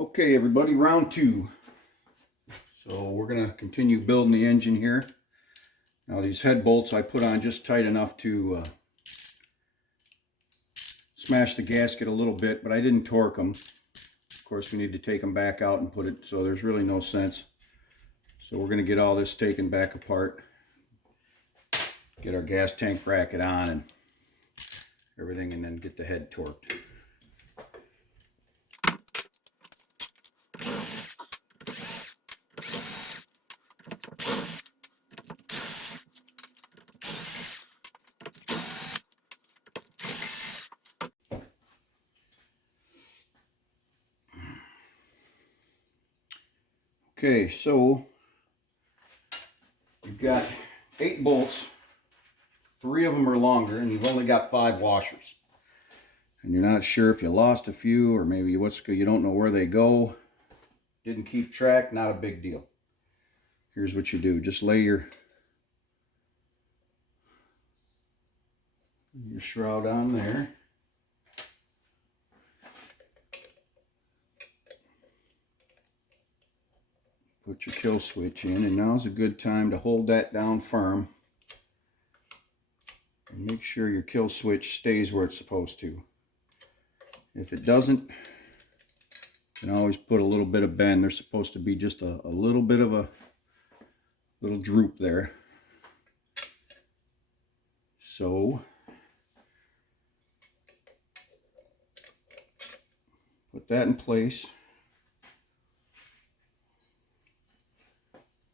Okay, everybody, round two. So we're going to continue building the engine here. Now these head bolts I put on just tight enough to smash the gasket a little bit, but I didn't torque them. Of course, we need to take them back out and put it, so there's really no sense. So we're going to get all this taken back apart, get our gas tank bracket on and everything, and then get the head torqued. Okay, so you've got 8 bolts, 3 of them are longer, and you've only got 5 washers. And you're not sure if you lost a few, or maybe you don't know where they go, didn't keep track, not a big deal. Here's what you do. Just lay your shroud on there. Put your kill switch in, and now's a good time to hold that down firm. And make sure your kill switch stays where it's supposed to. If it doesn't, you can always put a little bit of bend. There's supposed to be just a little bit of a little droop there. So put that in place.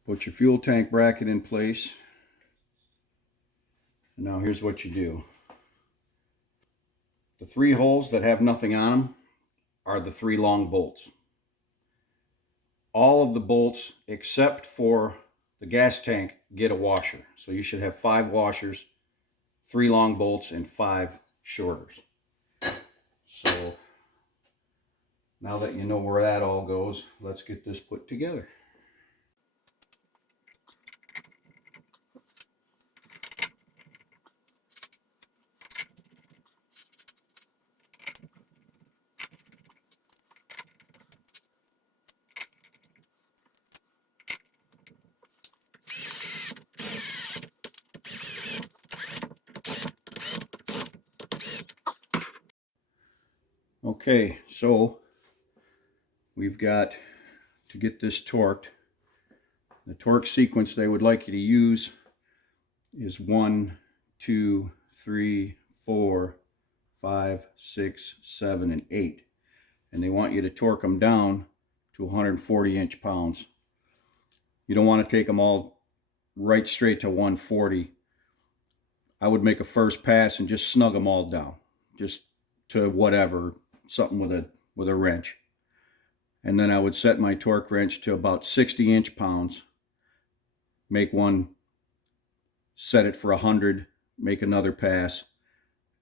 Put your fuel tank bracket in place. And now here's what you do. The 3 holes that have nothing on them are the 3 long bolts. All of the bolts except for the gas tank get a washer. So you should have 5 washers, 3 long bolts, and 5 shorters. So now that you know where that all goes, let's get this put together. Okay, so we've got to get this torqued. The torque sequence they would like you to use is 1, 2, 3, 4, 5, 6, 7, and 8. And they want you to torque them down to 140 inch-pounds. You don't want to take them all right straight to 140. I would make a first pass and just snug them all down, just to whatever, something with a wrench. And then I would set my torque wrench to about 60 inch-pounds, make one, set it for 100, make another pass,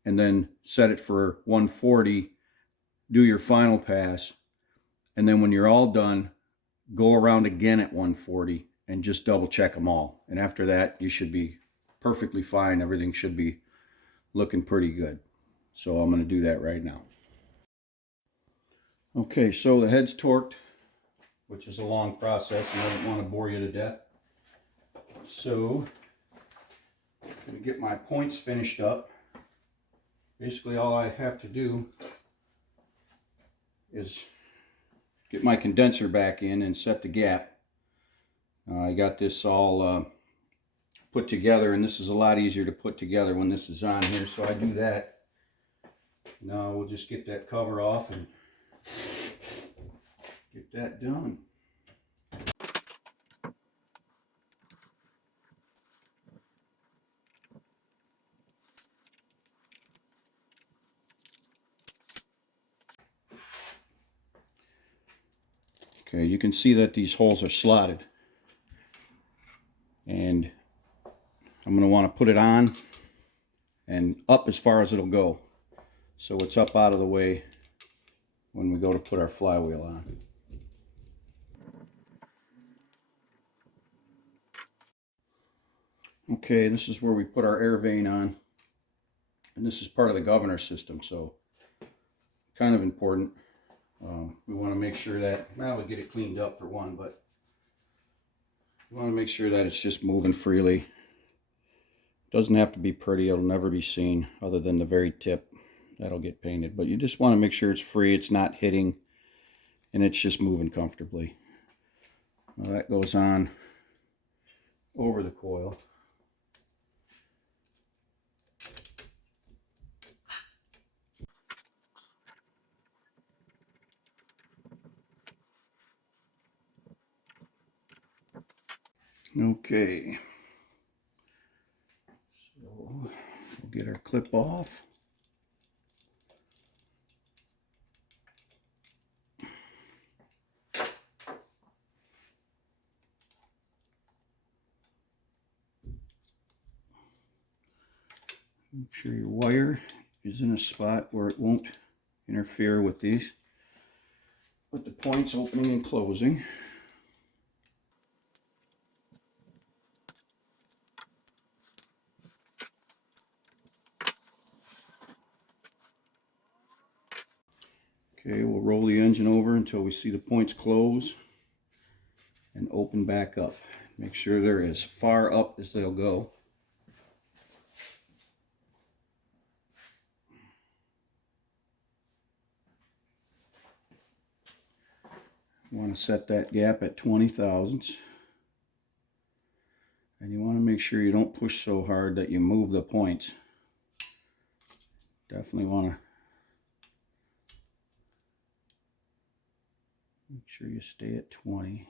and then set it for 140, do your final pass, and then when you're all done, go around again at 140 and just double check them all. And after that, you should be perfectly fine. Everything should be looking pretty good. So I'm going to do that right now. Okay, so the head's torqued, which is a long process, and I don't want to bore you to death. So I'm going to get my points finished up. Basically all I have to do is get my condenser back in and set the gap. I got this all put together, and this is a lot easier to put together when this is on here, so I do that. Now we'll just get that cover off and get that done. Okay, you can see that these holes are slotted. And I'm going to want to put it on and up as far as it'll go, so it's up out of the way when we go to put our flywheel on. Okay, this is where we put our air vane on, and this is part of the governor system, so kind of important. We We want to make sure that, well, we'll get it cleaned up for one, but we want to make sure that it's just moving freely. It doesn't have to be pretty. It'll never be seen other than the very tip. That'll get painted. But you just want to make sure it's free, it's not hitting, and it's just moving comfortably. Now that goes on over the coil. Okay, so we'll get our clip off. Make sure your wire is in a spot where it won't interfere with the points opening and closing. Okay, we'll roll the engine over until we see the points close and open back up. Make sure they're as far up as they'll go. You want to set that gap at 20 thousandths. And you want to make sure you don't push so hard that you move the points. Definitely want to make sure you stay at 20.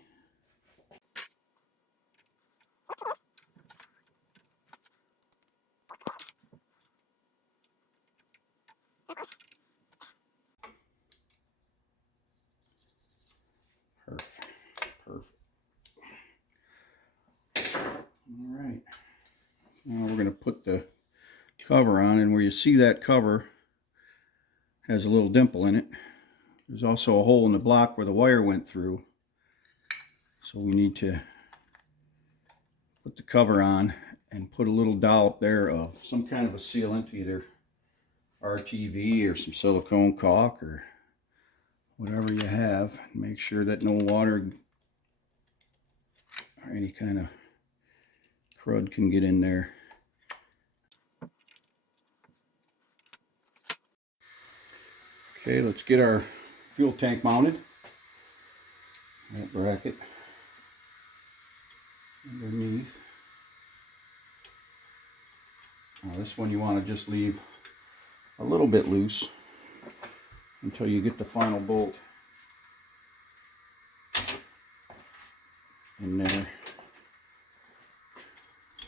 Perfect. Perfect. All right. Now we're going to put the cover on, and where you see that cover has a little dimple in it. There's also a hole in the block where the wire went through. So we need to put the cover on and put a little dollop there of some kind of a sealant, either RTV or some silicone caulk or whatever you have. Make sure that no water or any kind of crud can get in there. Okay, let's get our fuel tank mounted. That bracket underneath. Now this one you want to just leave a little bit loose until you get the final bolt in there.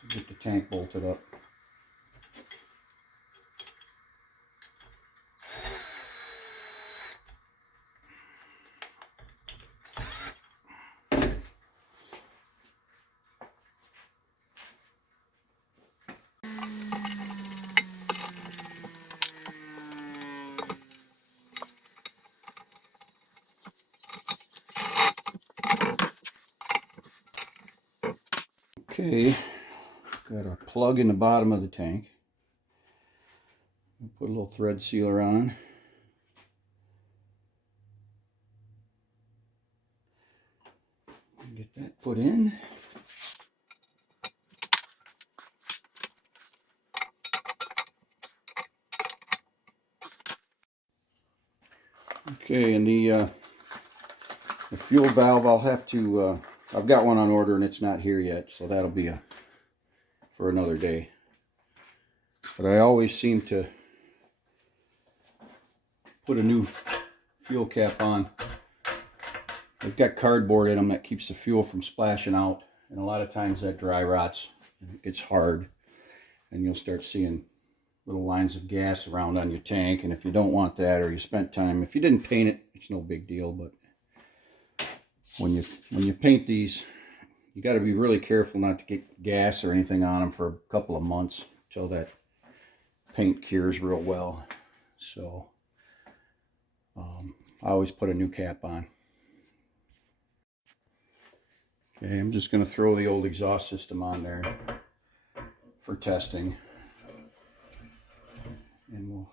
Get the tank bolted up. Okay, got our plug in the bottom of the tank. Put a little thread sealer on. Get that put in. Okay, and the fuel valve, I'll have to, I've got one on order and it's not here yet, so that'll be for another day. But I always seem to put a new fuel cap on. They've got cardboard in them that keeps the fuel from splashing out, and a lot of times that dry rots and it gets hard, and you'll start seeing little lines of gas around on your tank. And if you don't want that, or you spent time, if you didn't paint it, it's no big deal. But when you paint these, you got to be really careful not to get gas or anything on them for a couple of months until that paint cures real well. So I always put a new cap on. Okay, I'm just going to throw the old exhaust system on there for testing, and we'll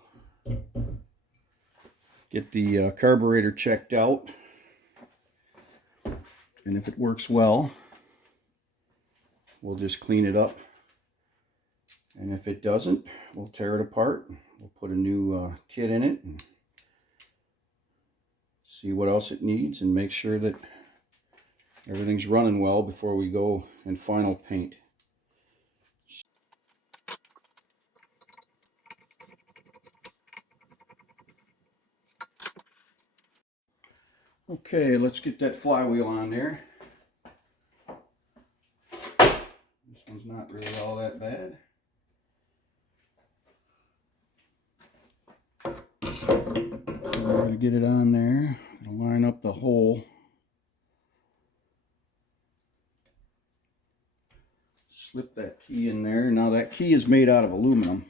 get the carburetor checked out, and if it works well, we'll just clean it up, and if it doesn't, we'll tear it apart. We'll put a new kit in it and see what else it needs and make sure that everything's running well before we go and final paint. Okay, let's get that flywheel on there. This one's not really all that bad. We're going to get it on there. Line up the hole. Slip that key in there. Now that key is made out of aluminum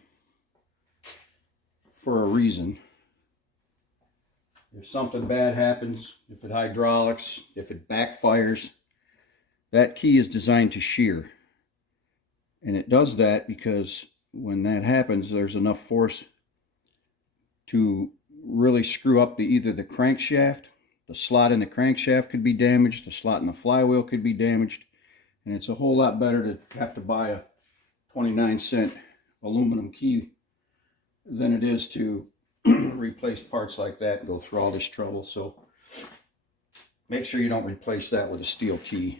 for a reason. If something bad happens, if it hydraulics, if it backfires, that key is designed to shear. And it does that because when that happens, there's enough force to really screw up either the crankshaft, the slot in the crankshaft could be damaged, the slot in the flywheel could be damaged, and it's a whole lot better to have to buy a 29-cent aluminum key than it is to replace parts like that and go through all this trouble. So make sure you don't replace that with a steel key.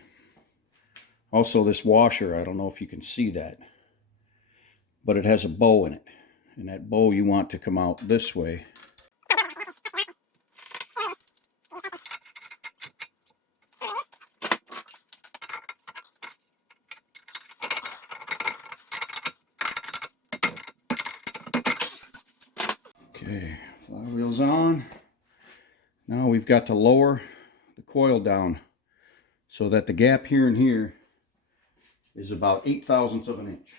Also, this washer, I don't know if you can see that, but it has a bow in it, and that bow you want to come out this way. Okay, flywheel's on. Now we've got to lower the coil down so that the gap here and here is about 8/1000ths of an inch.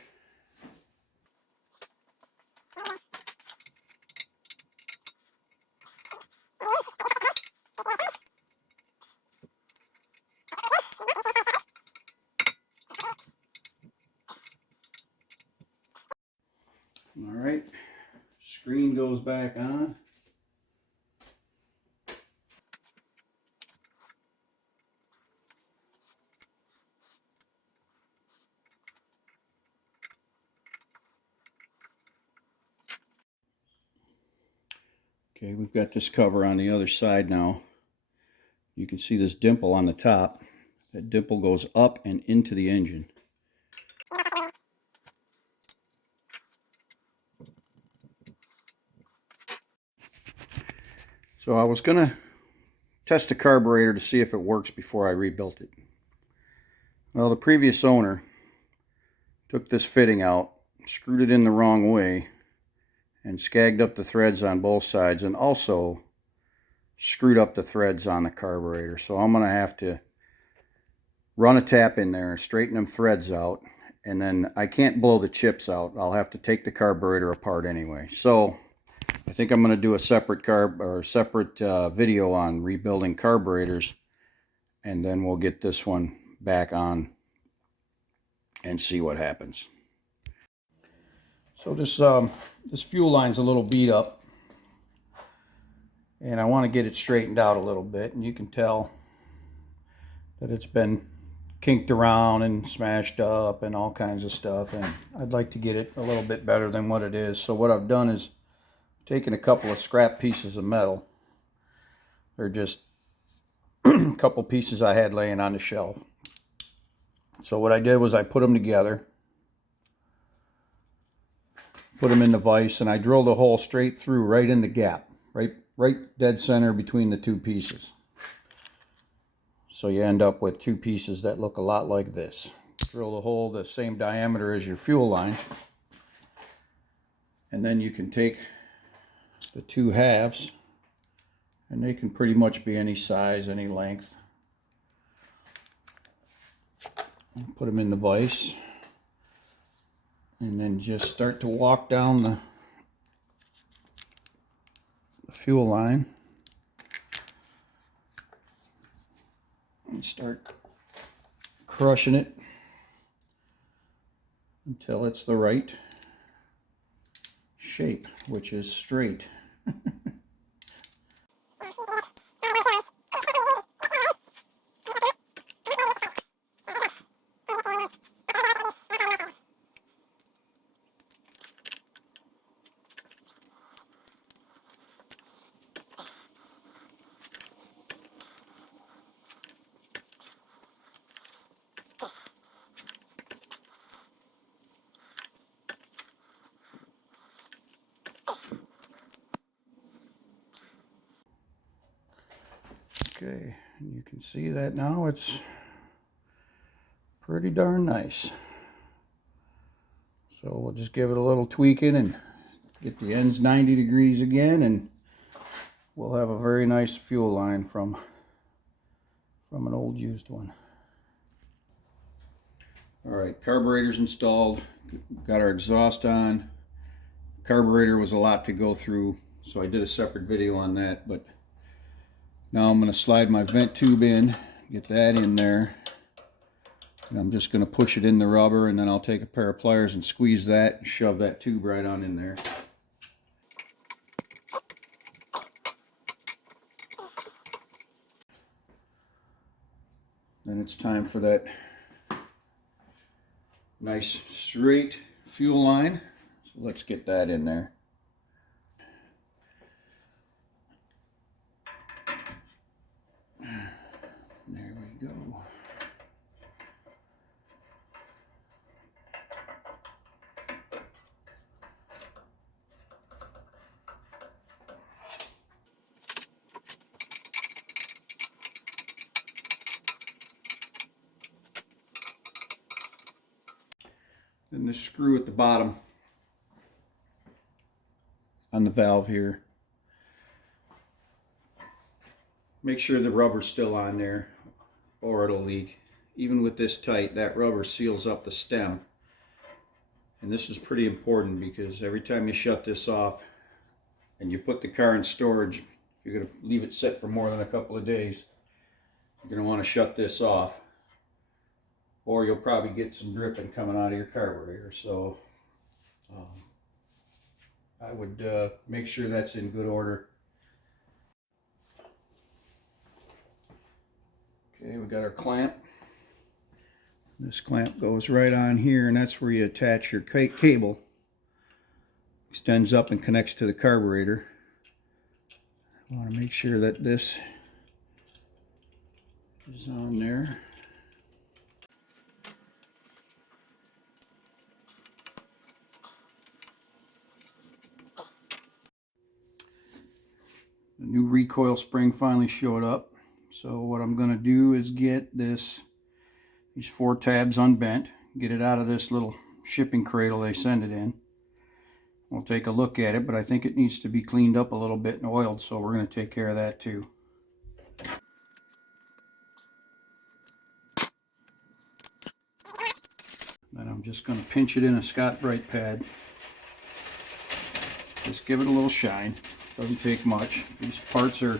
All right, screen goes back on. Okay, we've got this cover on the other side now. You can see this dimple on the top. That dimple goes up and into the engine. So I was going to test the carburetor to see if it works before I rebuilt it. Well, the previous owner took this fitting out, screwed it in the wrong way, and scagged up the threads on both sides, and also screwed up the threads on the carburetor. So I'm going to have to run a tap in there and straighten them threads out, and then I can't blow the chips out. I'll have to take the carburetor apart anyway. So I think I'm going to do a separate video on rebuilding carburetors, and then we'll get this one back on and see what happens. So this fuel line's a little beat up, and I want to get it straightened out a little bit, and you can tell that it's been kinked around and smashed up and all kinds of stuff, and I'd like to get it a little bit better than what it is. So what I've done is taken a couple of scrap pieces of metal. They're just a couple pieces I had laying on the shelf. So what I did was I put them together, put them in the vise, and I drilled a hole straight through right in the gap, right dead center between the two pieces. So you end up with two pieces that look a lot like this. Drill the hole the same diameter as your fuel line, and then you can take the two halves, and they can pretty much be any size, any length. Put them in the vise, and then just start to walk down the fuel line and start crushing it until it's the right shape, which is straight. Okay, and you can see that now it's pretty darn nice. So we'll just give it a little tweaking and get the ends 90 degrees again, and we'll have a very nice fuel line from an old used one. All right, carburetor's installed, got our exhaust on. Carburetor was a lot to go through, so I did a separate video on that, but now I'm going to slide my vent tube in, get that in there, and I'm just going to push it in the rubber, and then I'll take a pair of pliers and squeeze that and shove that tube right on in there. Then it's time for that nice straight fuel line. So let's get that in there. There we go. Then the screw at the bottom on the valve here. Make sure the rubber's still on there or it'll leak. Even with this tight, that rubber seals up the stem. And this is pretty important because every time you shut this off and you put the car in storage, if you're going to leave it sit for more than a couple of days, you're going to want to shut this off, or you'll probably get some dripping coming out of your carburetor. So I would make sure that's in good order. Okay, we got our clamp. This clamp goes right on here, and that's where you attach your cable. Extends up and connects to the carburetor. I want to make sure that this is on there. The new recoil spring finally showed up. So what I'm going to do is get these 4 tabs unbent, get it out of this little shipping cradle they send it in. We'll take a look at it, but I think it needs to be cleaned up a little bit and oiled, so we're going to take care of that too. Then I'm just going to pinch it in a Scotch-Brite pad. Just give it a little shine. Doesn't take much. These parts are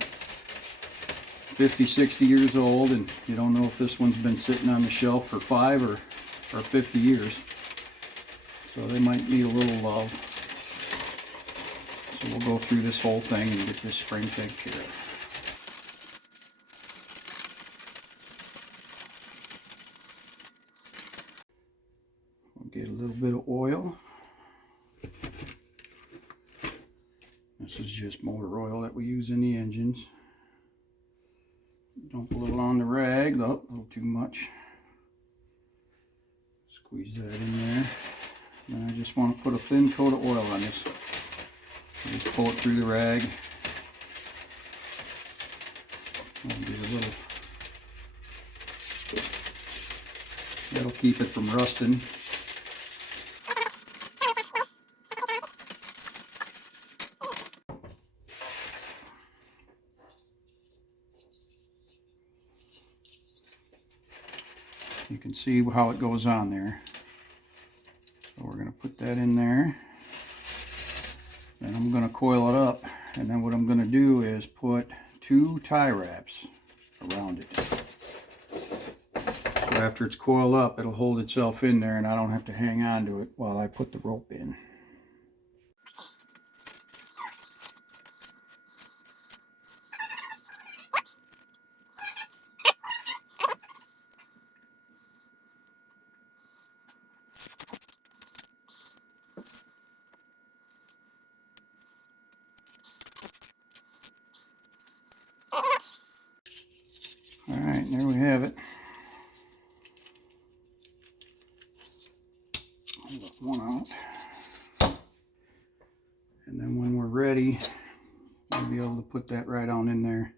50, 60 years old, and you don't know if this one's been sitting on the shelf for 5 or 50 years. So they might need a little love. So we'll go through this whole thing and get this spring taken care of. We'll get a little bit of oil. This is just motor oil that we use in the engines. Dump a little on the rag, oh, a little too much. Squeeze that in there. And I just want to put a thin coat of oil on this. Just pull it through the rag. I'll get a little. That'll keep it from rusting. You can see how it goes on there. So we're going to put that in there. Then I'm going to coil it up, and then what I'm going to do is put 2 tie wraps around it. So after it's coiled up, it'll hold itself in there and I don't have to hang on to it while I put the rope in. Alright, there we have it. I'll let one out. And then when we're ready, we'll be able to put that right on in there.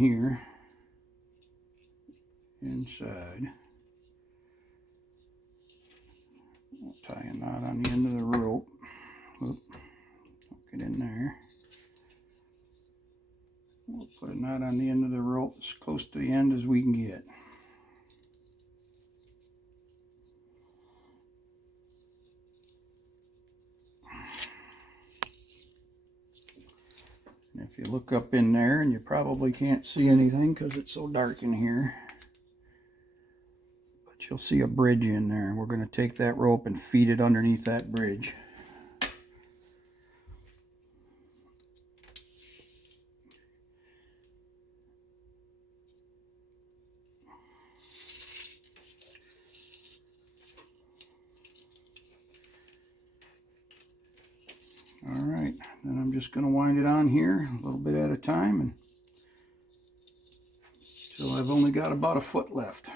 here inside. We'll tie a knot on the end of the rope. Oop, get in there. We'll put a knot on the end of the rope as close to the end as we can get. And if you look up in there, and you probably can't see anything because it's so dark in here, but you'll see a bridge in there. We're going to take that rope and feed it underneath that bridge. Alright, then I'm just going to wind it on here a little bit at a time and until I've only got about a foot left.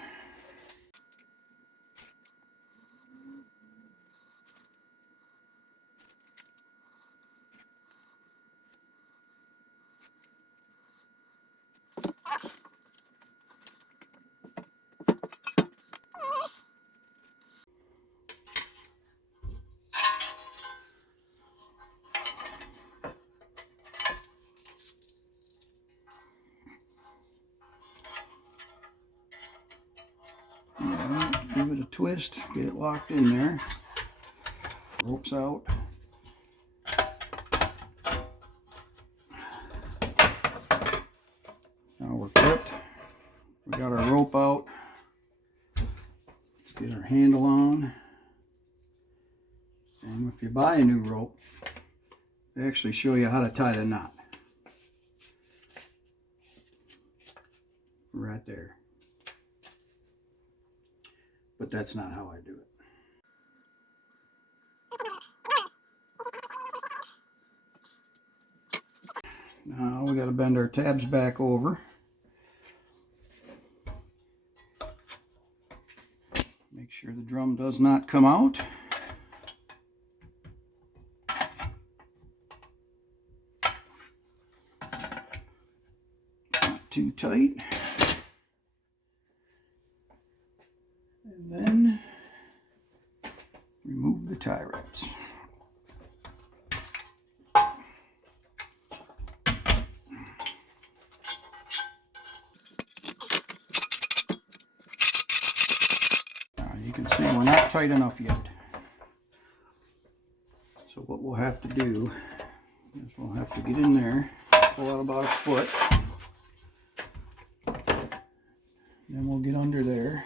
Give it a twist, get it locked in there. Rope's out. Now we're clipped. We got our rope out. Let's get our handle on. And if you buy a new rope, they actually show you how to tie the knot. Right there. But that's not how I do it. Now we got to bend our tabs back over. Make sure the drum does not come out. Not too tight. And then remove the tie wraps. You can see we're not tight enough yet. So what we'll have to do is we'll have to get in there, pull out about a foot, then we'll get under there.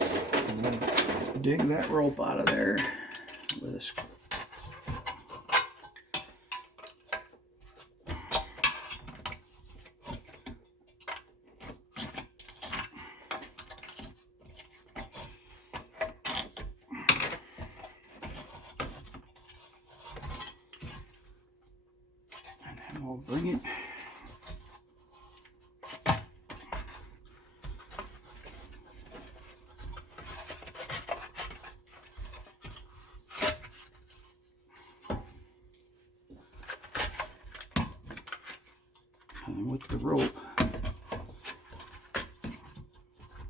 And we'll dig that rope out of there with a screw. We'll bring it and with the rope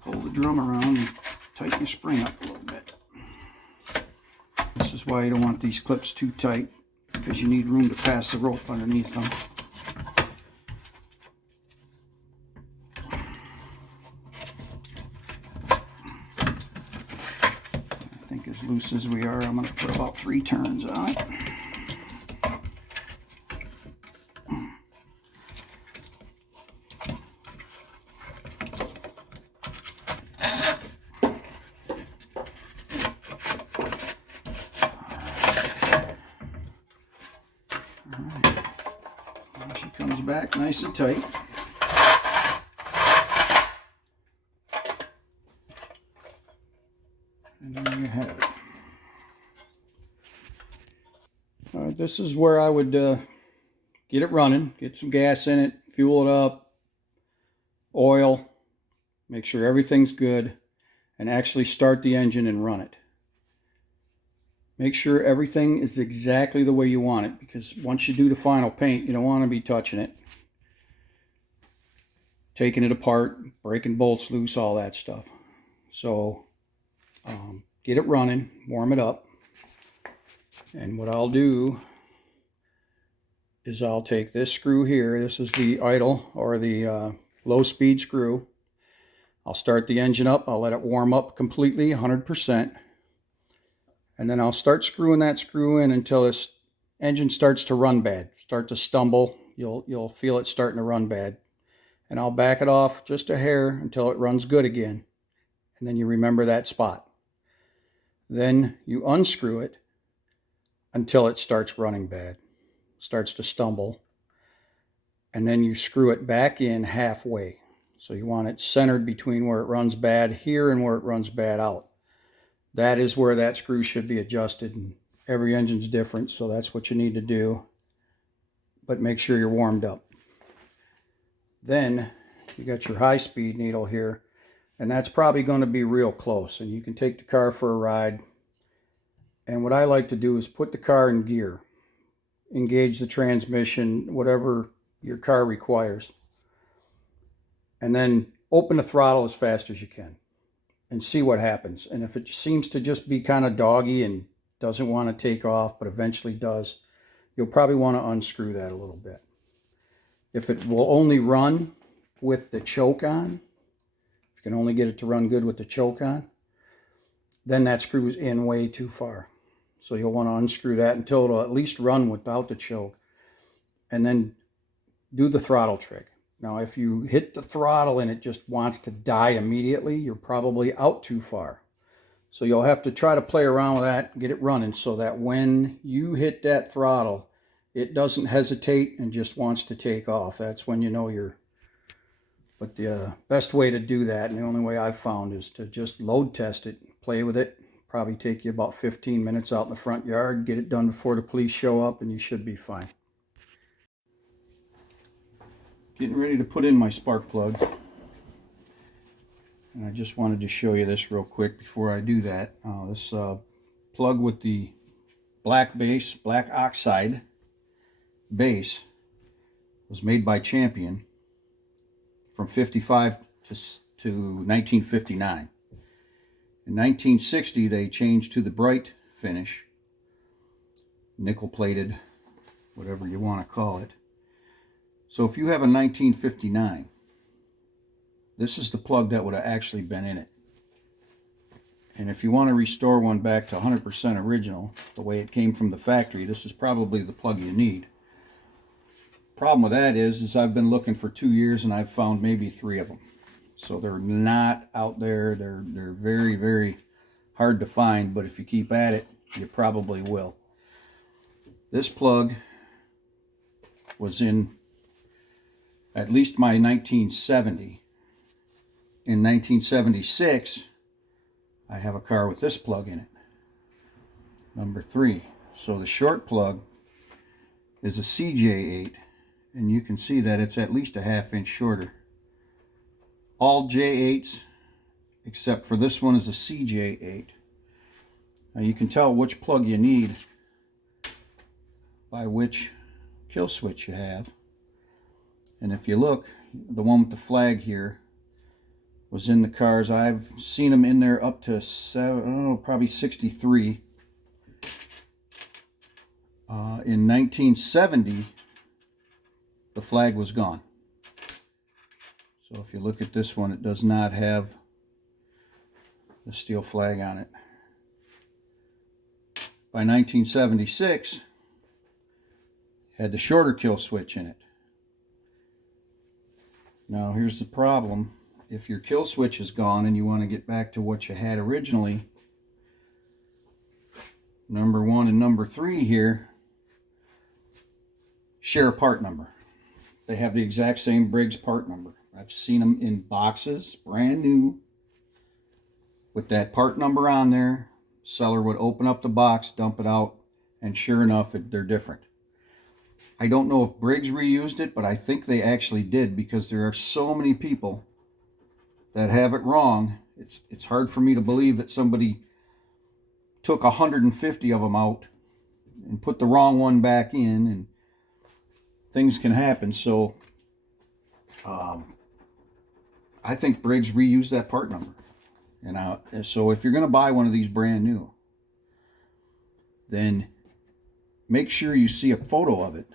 pull the drum around and tighten the spring up a little bit. This is why you don't want these clips too tight, because you need room to pass the rope underneath them. I think as loose as we are, I'm going to put about 3 turns on it. She comes back nice and tight. And there you have it. All right, this is where I would get it running, get some gas in it, fuel it up, oil, make sure everything's good, and actually start the engine and run it. Make sure everything is exactly the way you want it, because once you do the final paint, you don't want to be touching it, taking it apart, breaking bolts loose, all that stuff. So get it running, warm it up, and what I'll do is I'll take this screw here. This is the idle or the low speed screw. I'll start the engine up. I'll let it warm up completely, 100%. And then I'll start screwing that screw in until this engine starts to run bad, start to stumble. You'll feel it starting to run bad. And I'll back it off just a hair until it runs good again. And then you remember that spot. Then you unscrew it until it starts running bad, starts to stumble. And then you screw it back in halfway. So you want it centered between where it runs bad here and where it runs bad out. That is where that screw should be adjusted, and every engine's different, so that's what you need to do. But make sure you're warmed up. Then you got your high-speed needle here, and that's probably going to be real close, and you can take the car for a ride. And what I like to do is put the car in gear, engage the transmission, whatever your car requires, and then open the throttle as fast as you can and see what happens. And if it seems to just be kind of doggy and doesn't want to take off but eventually does, you'll probably want to unscrew that a little bit. If it will only run with the choke on, if you can only get it to run good with the choke on, then that screws in way too far. So you'll want to unscrew that until it'll at least run without the choke, and then do the throttle trick. Now, if you hit the throttle and it just wants to die immediately, you're probably out too far. So you'll have to try to play around with that, get it running so that when you hit that throttle, it doesn't hesitate and just wants to take off. That's when you know you're... But the best way to do that, and the only way I've found, is to just load test it, play with it. Probably take you about 15 minutes out in the front yard, get it done before the police show up, and you should be fine. Getting ready to put in my spark plug, and I just wanted to show you this real quick before I do that. This plug with the black base, black oxide base, was made by Champion from 55 to 1959. In 1960 they changed to the bright finish, nickel plated, whatever you want to call it. So if you have a 1959, this is the plug that would have actually been in it. And if you want to restore one back to 100% original, the way it came from the factory, this is probably the plug you need. Problem with that is I've been looking for 2 years and I've found maybe 3 of them. So they're not out there. They're very, very hard to find, but if you keep at it, you probably will. This plug was in at least my 1970. In 1976, I have a car with this plug in it, number 3. So the short plug is a CJ8, and you can see that it's at least a ½ inch shorter. All J8s, except for this one, is a CJ8. Now you can tell which plug you need by which kill switch you have. And if you look, the one with the flag here was in the cars. I've seen them in there up to probably 63. In 1970, the flag was gone. So if you look at this one, it does not have the steel flag on it. By 1976, it had the shorter kill switch in it. Now here's the problem. If your kill switch is gone and you want to get back to what you had originally, number 1 and number 3 here share a part number. They have the exact same Briggs part number. I've seen them in boxes, brand new, with that part number on there. Seller would open up the box, dump it out, and sure enough, they're different. I don't know if Briggs reused it, but I think they actually did, because there are so many people that have it wrong. It's hard for me to believe that somebody took 150 of them out and put the wrong one back in, and things can happen. So I think Briggs reused that part number. And so if you're going to buy one of these brand new, then make sure you see a photo of it.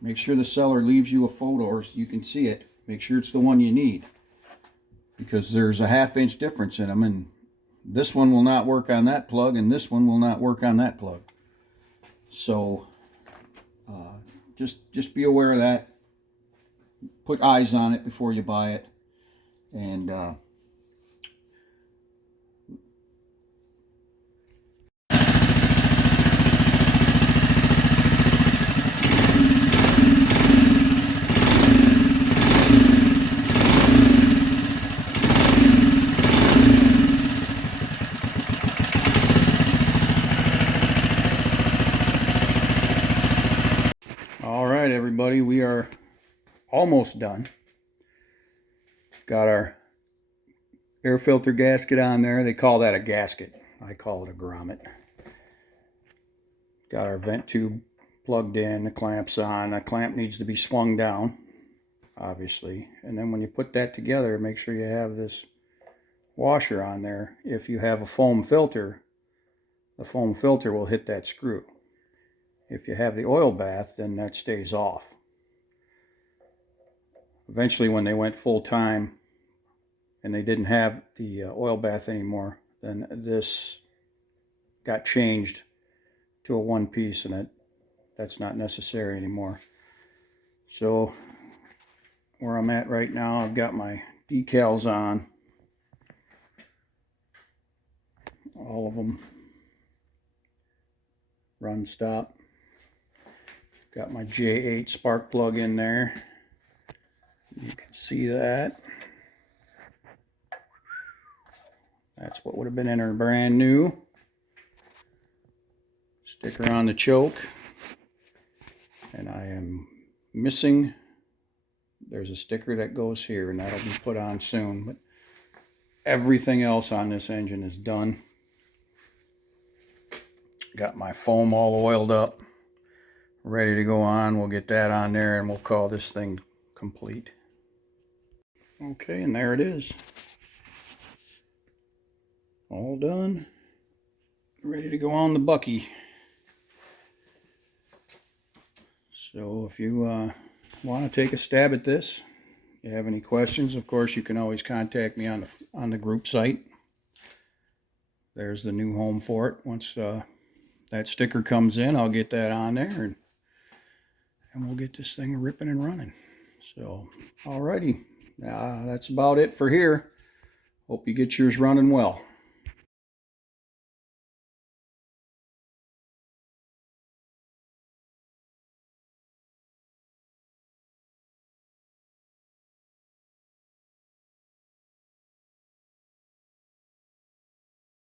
Make sure the seller leaves you a photo or you can see it. Make sure it's the one you need, because there's a 1/2 inch difference in them, and this one will not work on that plug and this one will not work on that plug. So just be aware of that. Put eyes on it before you buy it. And all right, everybody, we are almost done. Got our air filter gasket on there. They call that a gasket. I call it a grommet. Got our vent tube plugged in, the clamps on. The clamp needs to be swung down, obviously. And then when you put that together, make sure you have this washer on there. If you have a foam filter, the foam filter will hit that screw. If you have the oil bath, then that stays off. Eventually, when they went full time and they didn't have the oil bath anymore, then this got changed to a one piece, and that's not necessary anymore. So where I'm at right now, I've got my decals on, all of them, run stop. Got my J8 spark plug in there. You can see that. That's what would have been in her brand new. Sticker on the choke. And I am missing, there's a sticker that goes here, and that'll be put on soon. But everything else on this engine is done. Got my foam all oiled up, ready to go on. We'll get that on there and we'll call this thing complete. Okay, and there it is. All done. Ready to go on the bucky. So if you want to take a stab at this, if you have any questions, of course, you can always contact me on the group site. There's the new home for it. Once that sticker comes in, I'll get that on there, and we'll get this thing ripping and running. So, alrighty, that's about it for here. Hope you get yours running well.